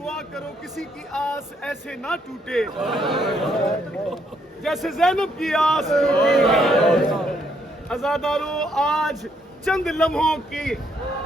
दुआ करो किसी की आस ऐसे ना टूटे जैसे ज़ैनब की आस टूटी। अज़ादारों, आज चंद लम्हों की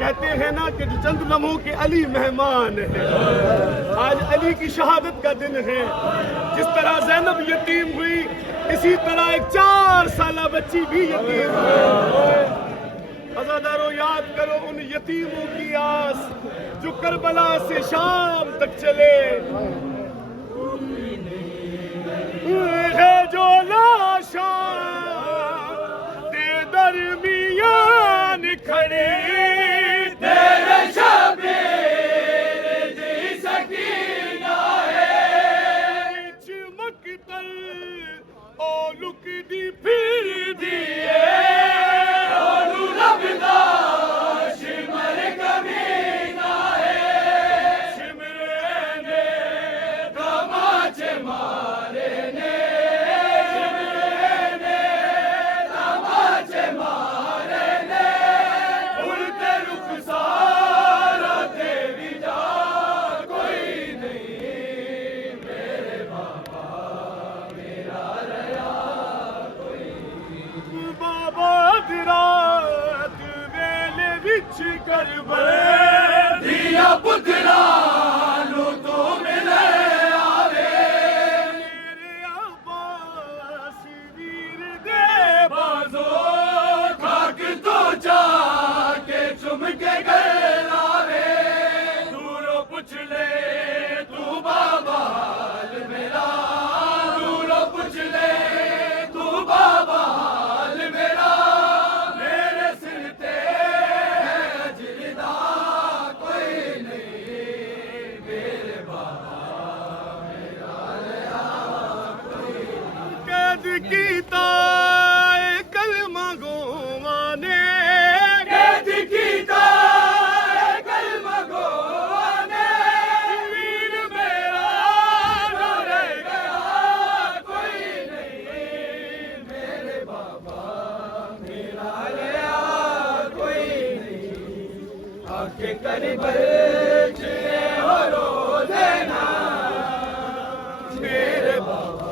कहते हैं ना कि जो चंद लम्हों के अली मेहमान है। आज अली की शहादत का दिन है। जिस तरह ज़ैनब यतीम हुई, इसी तरह एक 4 साला बच्ची भी यतीम हुई। अज़ादारों, याद करो उन यतीमों की आस जो करबला से शाम तक चले, है जो लाशा दे दरमियान खड़े, तेरे शबीर जी सकीना है, चमकतल ओ लुक दी फिर दिए दिया पुतला लो तो मिले आवे, मेरे अब्बास वीर दे बाजो खाक तो जाके चुम के घर आवे, दूरों पूछ ले तू बाबा हाल मेरा, दूरों पूछ ले तू बाबा हाल मेरा, मेरे सिर ते कीता कलमा गोवाने, कैद कीता कलमा गोवाने, वीर मेरा रो रह गया कोई नहीं, मेरे बाबा मेरा लिया कोई नहीं, आके करबल हो रोज़े ना, मेरे बाबा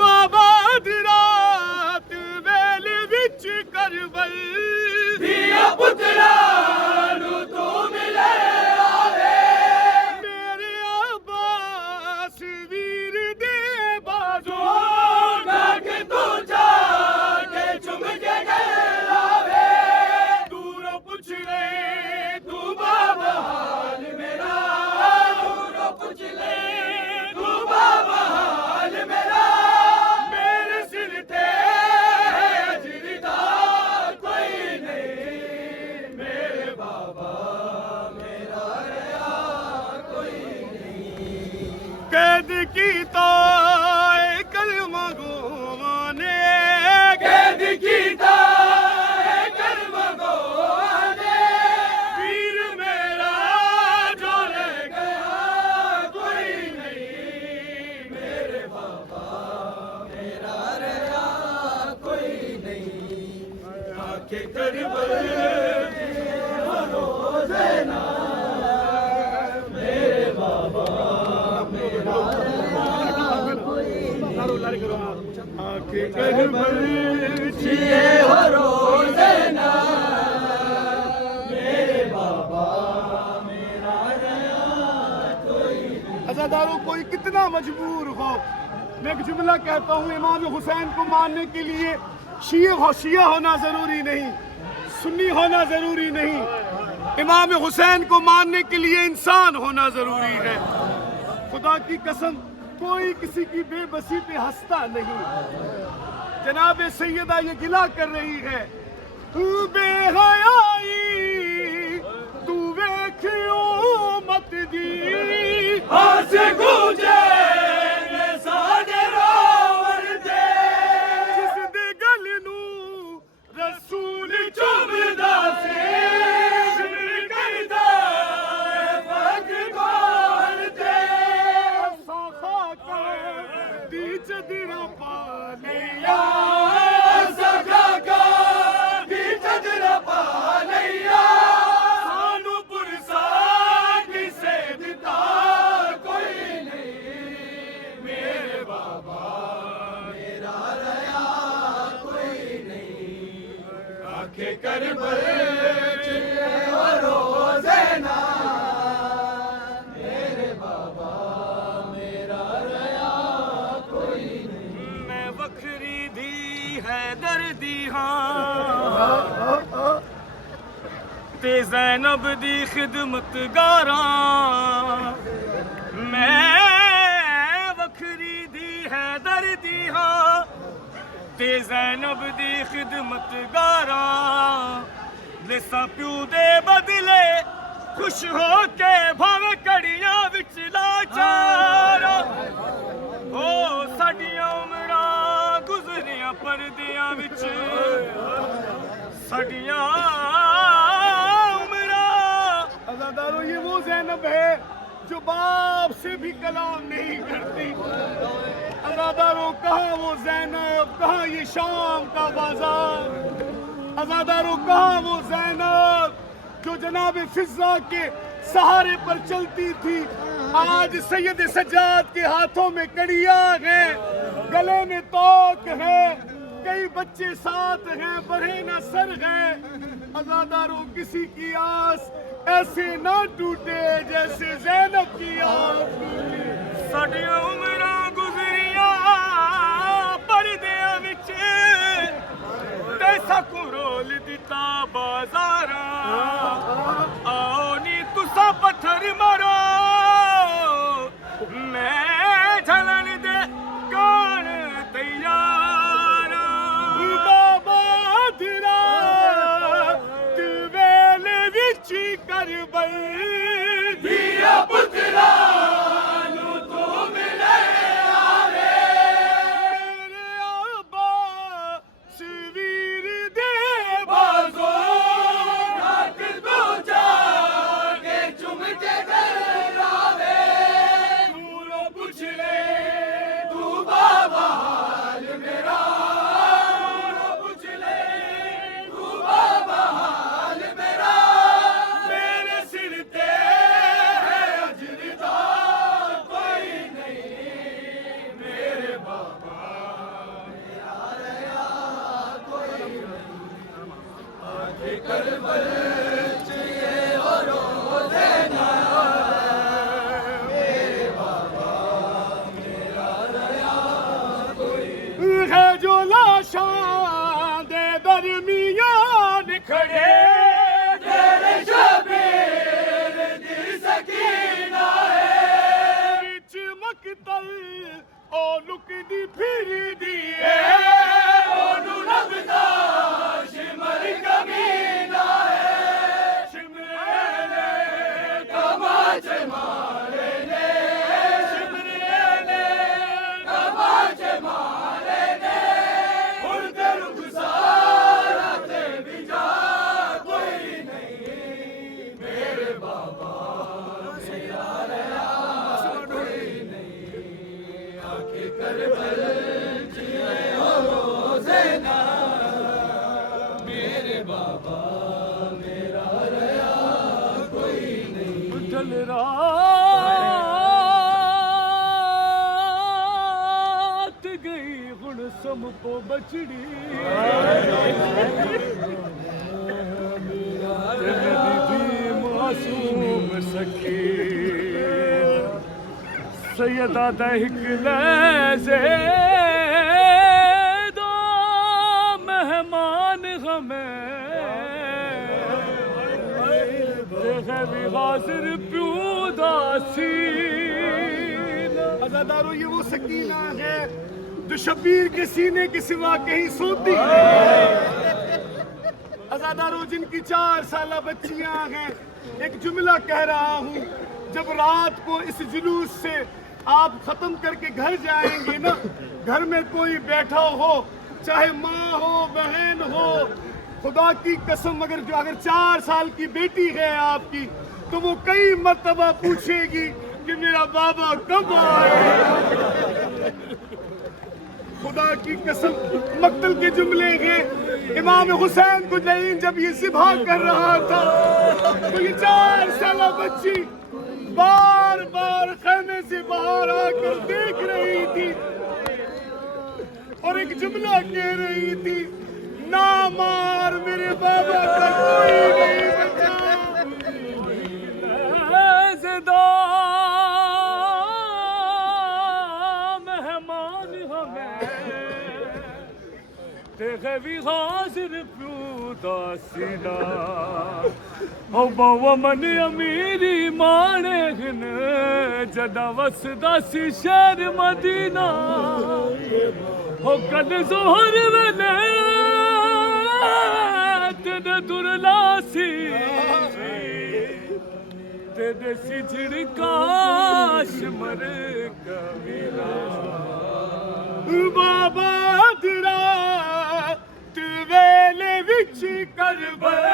बाबा रात वेल विच करबल दिया पुतला नु तो मिले आवे, मेरे अब्बास वीर दे बाजो नाक तो जाके चुम के घर आवे, दूरों पूछ ले तू बाबा हाल मेरा, दूरों पूछ ले तू बाबा हाल मेरा, कैद कीता कलमा गोवाने, कैद कीता कलमा गोवाने, वीर मेरा जो रह गया कोई नहीं, मेरे बाबा मेरा रहा कोई नहीं, आके करबल रोज़े ना, मेरे बाबा आके करबल जिए हो रोज़े ना, मेरे बाबा मेरा रहा कोई। अज़ादारों, कोई कितना मजबूर हो, मैं एक जुमला कहता हूँ, इमाम हुसैन को मानने के लिए शिया होना जरूरी नहीं, सुन्नी होना जरूरी नहीं, इमाम हुसैन को मानने के लिए इंसान होना जरूरी है। खुदा की कसम, कोई किसी की बेबसी पे हंसता नहीं। जनाब सैयदा ये गिला कर रही है, तू बेहयाई तू वेखियो मत दी, हाथ गूंजे साडे रावण दे, जिस दे गल नू रसूल चुभदा से, करदा पग गोर दे, साखा दी चदरा पा लिया, साखा दी चदरा पा लिया। ते ज़ैनब दी खिदमत गारा मैं वखरी दी हैदर दी हाँ ते ज़ैनब दी खिदमत गारा लेसा प्यू दे बदले खुश हो के भावे कड़ियां विच लाचारा ओ साडियां उमरां गुजरियां परदियां विच साडियां अज़ादारों ये वो ज़ैनब है जो बाप से भी कलाम नहीं करती। अज़ादारों कहाँ वो ज़ैनब, कहाँ ये शाम का बाजार। अज़ादारों कहाँ वो ज़ैनब जो जनाब फिज़ा के सहारे पर चलती थी। आज सैयद सज्जाद के हाथों में कड़ियां हैं, गले में तोक है, कई बच्चे साथ हैं, बढ़े ना सर है। अज़ादारों किसी की आस ऐसे ना टूटे जैसे ज़ैनब की आस टूटी। साडी उमरां गुजरियां परदियां विच ते साकू रोल दिता बाजारा आओ नी तुसा पत्थर मारो मैं झलन दे कान तैयार बाबा तेरा दिल विच करबल दिया पुत्रा नू तू मिले आवे मेरे आबा सवीर दे बाजो घाट तो जाके चुम के घर आवे तू नो पूछ ले तू बाबा हाल मेरा तू नो पूछ ले तू बाबा हाल मेरा मेरे सिर ते है अजरिदा कोई नहीं मेरे बाबा मेरा रया कोई नहीं आके करबल चाहिए और रोज़े ना मेरे बाबा मेरा रया कोई है जो लाशां दे दरमियान खड़े तेरे शबीर दी सकीना है विच मकतल ओ लुकदी फिरदी है ओनू लगदा शिमर कमीना है शिमरे ने तमाचे मारे ने शिमरे ने तमाचे मारे ने हुण ते रुखसारा ते भी जा कोई नहीं मेरे बाबा मेरा रया कोई नहीं आके करबल जिए हो रोज़े ना मेरे बाबा मेरा रया कोई नहीं उठल रात गई हुण सम को बचड़ी मासूम सखी सैयदा दहिक लैज़े दो मेहमान हमें देखे भी हाजिर प्यू दासी। अज़ादारों ये वो सकीना है जो शबीर के सीने के सिवा कहीं सोती नहीं। अज़ादारों जिनकी 4 साल बच्चियां हैं, एक जुमला कह रहा हूँ, जब रात को इस जुलूस से आप खत्म करके घर जाएंगे ना, घर में कोई बैठा हो, चाहे माँ हो बहन हो, खुदा की कसम अगर 4 साल की बेटी है आपकी तो वो कई मर्तबा पूछेगी कि मेरा बाबा कब आए। खुदा की कसम मक्तल के जुमले हैं। इमाम हुसैन को जलील जब ये सिबा कर रहा था तो ये 4 साल बच्ची बार बार खेमे से बाहर आकर देख रही थी और एक जुमला कह रही थी, ना मार मेरे बाबा का कोई नहीं बचा। मेहमान हमें तेरे भी हाजिर प्यू दासीना ओ बावा मन अमीरी माने घन जदा वसदा सी शहर मदीना ओ कल जोहर वेले तेरे दुरला सी तेरे सिजड़ काश मर कबीरा बाबा तेरा तू वेले विच करबल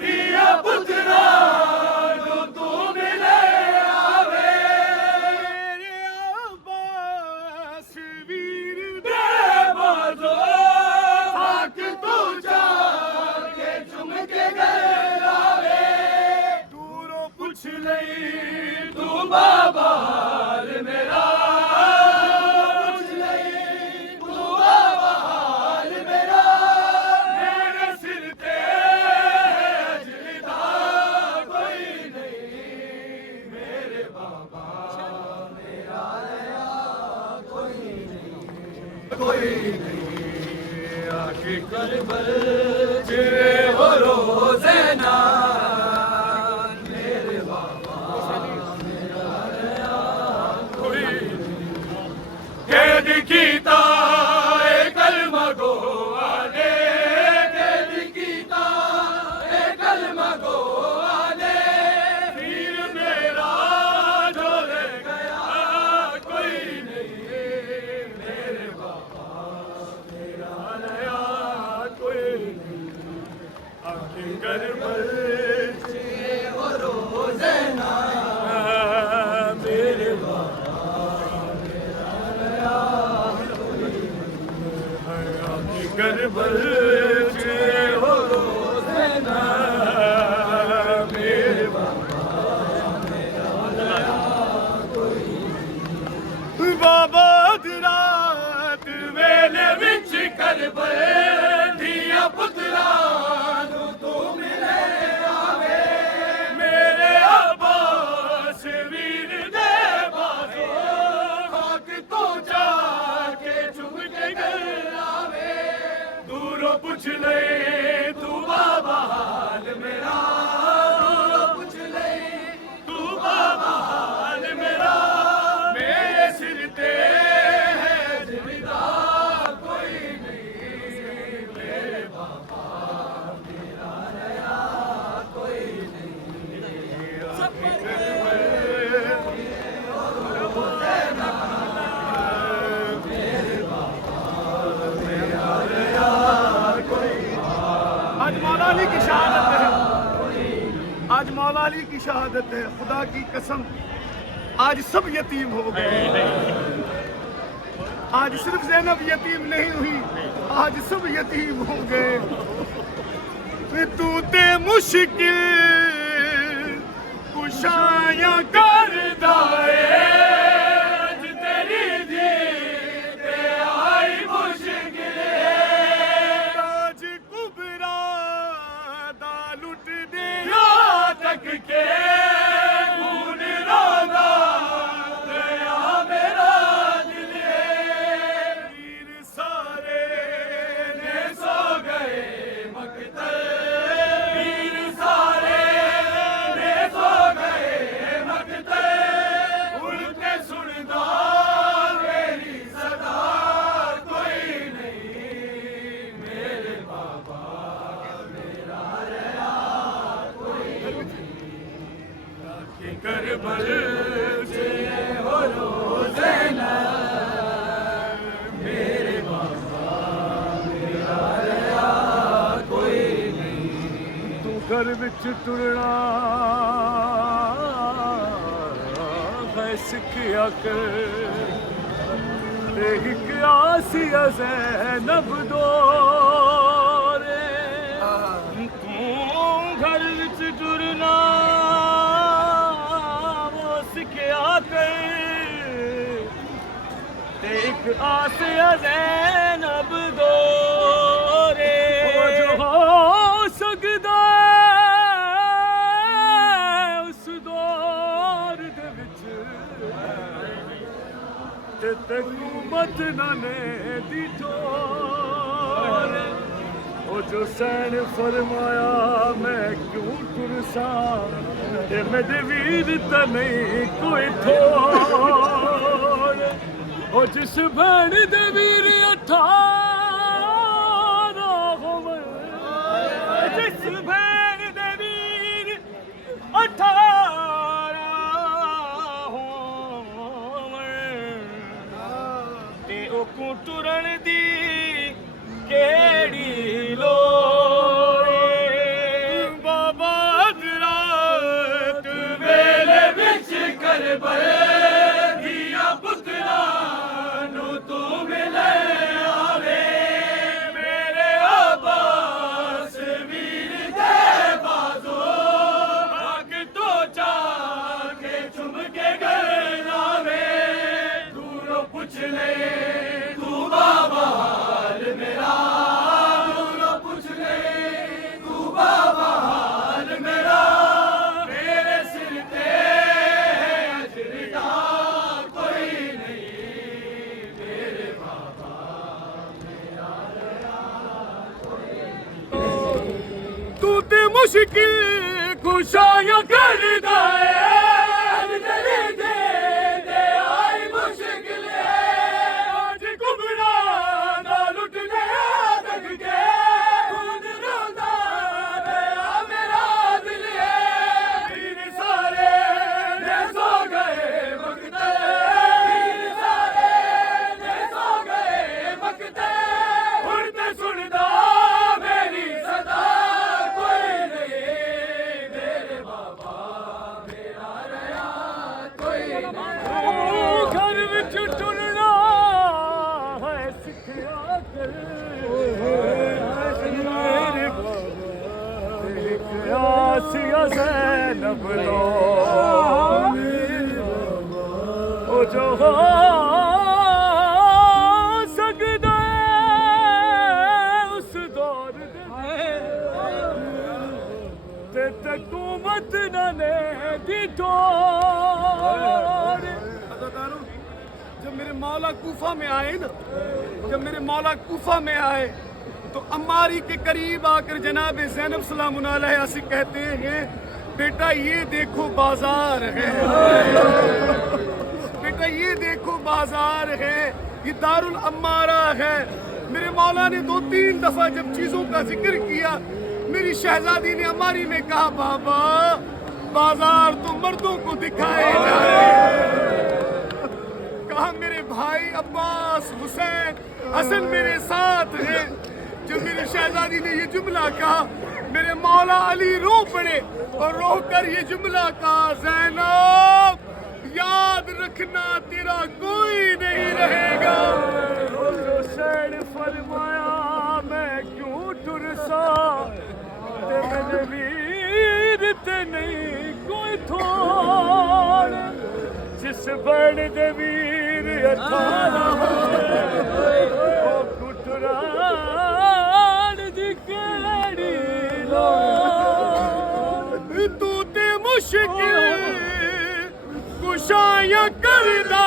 दिया पुत्रा जो तू मिले आवे मेरे अब्बास वीर दे बाजो हक तू जाके चुम के गए आवे दूरों पूछ लई तू बाबा हाल मेरा कोई नहीं आके करबल चिरे हो रोज़ेना मेरे बाबा मेरा कोई कैद कीता कलमा गो आले कैद कीता कलमा गो आले फिर मेरा जो ले गया कोई नहीं मेरे करबल हो रोज़ेना मेरे बाबा करबल हो रोज़ेना मेरे बाबा रात वेले विच करबल दिया पुत्रा पूछ ले तू बाबा हाल मेरा पूछ ले तू बाबा हाल मेरा मेरे सिर ते है जिम्मेदार कोई नहीं मेरे बाबा मेरा नया कोई आज मौला अली की शहादत है आज मौला अली की शहादत है खुदा की कसम आज सब यतीम हो गए आज सिर्फ ज़ैनब यतीम नहीं हुई आज सब यतीम हो गए तू ते मुश्किल कुशाया कर दाए के खून रोना गया मेरा दिल वीर सारे ने सो गए मकतल वीर सारे ने सो गए मकतल उनके सुनदा मेरी सदा कोई नहीं मेरे बाबा मेरा रहा करबल से हो रोज़ेना मेरे बाबा मेरा रहा कोई नहीं तू घर विच टुरना है सिखिया कर एक आसिया ज़ैनब दोरे तू घर विच टुरना एक आस ज़ैनब दोरे जो हो सकदा उस दौर दे विच ते हुकूमत नाने दी टोर ओ वो जो सैन फरमाया मैं क्यों तुरसा ते मेरे वीर ते नहीं कोई थोड़ वो जिस भैन दे वीर 18 होवे जिस भैन दे वीर 18 होवे ते ओ को तुरन दी केड़ी लोड़ बाबा रात वेले विच करबल दिया पुत्रा नु तू मिले आवे मेरे अब्बास वीर दे बाजो आग तो जाके चुम के घर लावे दूरों पूछ ले तू बाबा हाल मेरा दूरों पूछ ले तू बाबा हाल मेरा मेरे सिर ते अजर का कोई नहीं मेरे बाबा मेरा तू ते मुश्किल खुशाया कर दाए दिल दे दे आई मुश्किल आज कुबरा ना लुट गया तक के खुद रोंदा गया मेरा दिल है तीर सारे ने सो गए मकते तीर सारे ने सो गए मकते उड़ते सुनदा मेरी सदा कोई नहीं मेरे बाबा मेरा रहा कोई नहीं घर विच टुरना है सिखिया कर मेरे बाबा आसिया ज़ैनब लो ओ जो हो सकदा उस दौर ते हुकूमत ने दी तोड़ अज़ादारों, जब मेरे मौला कूफा में आए ना, जब मेरे मौला कूफा में आए तो अम्मारी के करीब आकर जनाब ज़ैनब सलामुन अलैहा से कहते हैं बेटा ये देखो बाजार है बेटा ये देखो बाजार है ये दारुल अम्मारा है। मेरे मौला ने 2-3 दफा जब चीजों का जिक्र किया मेरी शहजादी ने अम्मारी में कहा बाबा बाजार तो मर्दों को दिखाए जाए। कहा मेरे भाई अब्बास हुसैन हसन मेरे साथ हैं। जब मेरी शहजादी ने ये जुमला कहा मेरे मौला अली रो पड़े और रो कर ये जुमला कहा ज़ैनब याद रखना तेरा कोई नहीं रहेगा। हुसैन फरमाया मैं क्यों टुरसा ते मेरे वीर ते नहीं कोई थोड़ जिस बड़ दे वीर 18 ओ कुटरान दी केड़ी लोड़ तू ते मुश्किल कुशाया करदा